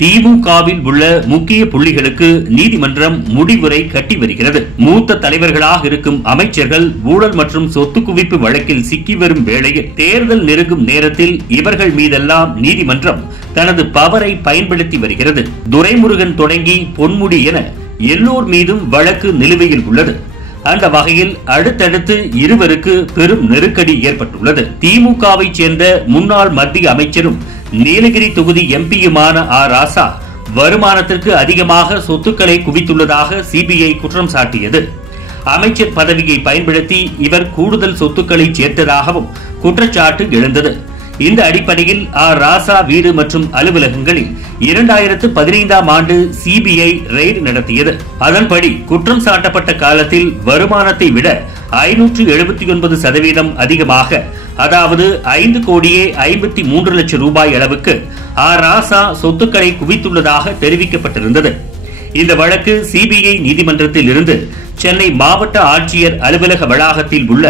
திமுகவில் உள்ள முக்கிய புள்ளிகளுக்கு நீதிமன்றம் முடிவுரை கட்டி வருகிறது. மூத்த தலைவர்களாக இருக்கும் அமைச்சர்கள் ஊழல் மற்றும் சொத்து குவிப்பு வழக்கில் சிக்கி வரும் வேளையில் தேர்தல் நெருங்கும் நேரத்தில் இவர்கள் மீதெல்லாம் நீதிமன்றம் தனது பவரை பயன்படுத்தி வருகிறது. துரைமுருகன் தொடங்கி பொன்முடி என எல்லோர் மீதும் வழக்கு நிலுவையில் உள்ளது. அந்த வகையில் அடுத்தடுத்து இருவருக்கு பெரும் நெருக்கடி ஏற்பட்டுள்ளது. திமுகவை சேர்ந்த முன்னாள் மத்திய அமைச்சரும் நீலகிரி தொகுதி எம்பியுமான ராசா வருமானத்திற்கு அதிகமாக சொத்துக்களை குவித்துள்ளதாக சிபிஐ குற்றம் சாட்டியது. அமைச்சர் பதவியை பயன்படுத்தி இவர் கூடுதல் சொத்துக்களை சேர்த்ததாகவும் குற்றச்சாட்டு எழுந்தது. இந்த அடிப்படையில் ராசா வீடு மற்றும் அலுவலகங்களில் 2015ஆம் ஆண்டு சிபிஐ ரெய்டு நடத்தியது. அதன்படி குற்றம் சாட்டப்பட்ட காலத்தில் வருமானத்தை விட 579% அதிகமாக, அதாவது 5,53 லட்சம் ரூபாய் அளவுக்கு ராசா சொத்துக்களை குவித்துள்ளதாக தெரிவிக்கப்பட்டிருந்தது. இந்த வழக்கு சிபிஐ நீதிமன்றத்தில் இருந்து சென்னை மாவட்ட ஆட்சியர் அலுவலக வளாகத்தில் உள்ள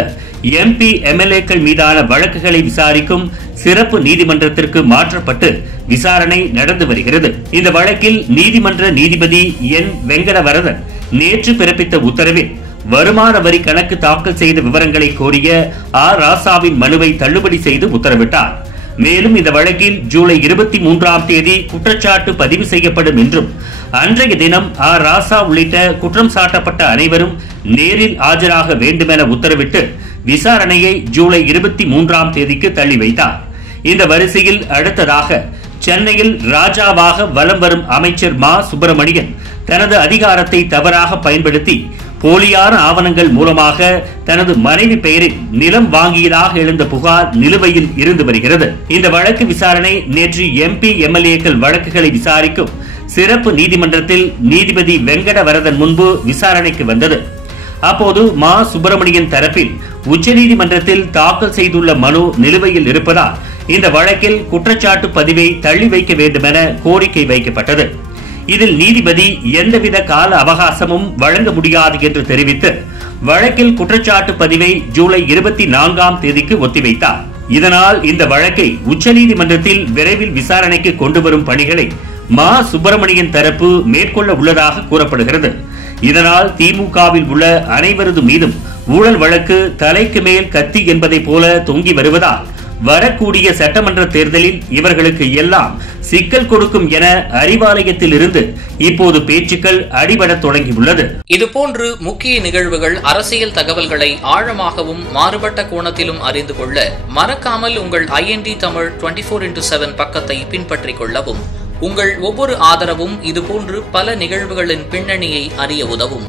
எம்பி எம்எல்ஏக்கள் மீதான வழக்குகளை விசாரிக்கும் சிறப்பு நீதிமன்றத்திற்கு மாற்றப்பட்டு விசாரணை நடந்து வருகிறது. இந்த வழக்கில் நீதிமன்ற நீதிபதி என் வெங்கடவரதன் நேற்று பிறப்பித்த உத்தரவில் வருமான வரி கணக்கு தாக்கல் செய்த விவரங்களை கோரிய ராசாவின் மனுவை தள்ளுபடி செய்து உத்தரவிட்டார். மேலும் இந்த வழக்கில் ஜூலை 23ஆம் தேதி குற்றச்சாட்டு பதிவு செய்யப்படும் என்றும் அன்றைய தினம் ராசா உள்ளிட்ட குற்றம் சாட்டப்பட்ட அனைவரும் நேரில் ஆஜராக வேண்டும் என உத்தரவிட்டு விசாரணையை ஜூலை 23ஆம் தேதிக்கு தள்ளி வைத்தார். இந்த வரிசையில் அடுத்ததாக சென்னையில் ராஜாவாக வலம் வரும் அமைச்சர் மா சுப்பிரமணியன் தனது அதிகாரத்தை தவறாக பயன்படுத்தி போலியான ஆவணங்கள் மூலமாக தனது மனைவி பெயரில் நிலம் வாங்கியதாக எழுந்த புகார் நிலுவையில் இருந்து வருகிறது. இந்த வழக்கு விசாரணை நேற்று எம்பி எம்எல்ஏக்கள் வழக்குகளை விசாரிக்கும் சிறப்பு நீதிமன்றத்தில் நீதிபதி வெங்கடவரதன் முன்பு விசாரணைக்கு வந்தது. அப்போது மா சுப்பிரமணியன் தரப்பில் உச்சநீதிமன்றத்தில் தாக்கல் செய்துள்ள மனு நிலுவையில் இருப்பதால் இந்த வழக்கில் குற்றச்சாட்டு பதிவை தள்ளி வைக்க வேண்டும் என கோரிக்கை வைக்கப்பட்டது. இதில் நீதிபதி எந்தவித கால அவகாசமும் வழங்க முடியாது என்று தெரிவித்து வழக்கில் குற்றச்சாட்டு பதிவை ஜூலை 24ஆம் தேதிக்கு ஒத்திவைத்தார். இதனால் இந்த வழக்கை உச்சநீதிமன்றத்தில் விரைவில் விசாரணைக்கு கொண்டு வரும் பணிகளை மா சுப்பிரமணியன் தரப்பு மேற்கொள்ள உள்ளதாக கூறப்படுகிறது. இதனால் திமுகவில் உள்ள அனைவரது மீதும் ஊழல் வழக்கு தலைக்கு மேல் கத்தி என்பதை போல தொங்கி வருவதால் வரக்கூடிய சட்டமன்ற தேர்தலில் இவர்களுக்கு எல்லாம் சிக்கல் கொடுக்கும் என அறிவாலயத்தில் இருந்து இப்போது பேச்சுக்கள் அடிபட தொடங்கியுள்ளது. இதுபோன்று முக்கிய நிகழ்வுகள், அரசியல் தகவல்களை ஆழமாகவும் மாறுபட்ட கோணத்திலும் அறிந்து கொள்ள மறக்காமல் உங்கள் IND தமிழ் 24/7 பக்கத்தை பின்பற்றிக் கொள்ளவும். உங்கள் ஒவ்வொரு ஆதரவும் இதுபோன்று பல நிகழ்வுகளின் பின்னணியை அறிய உதவும்.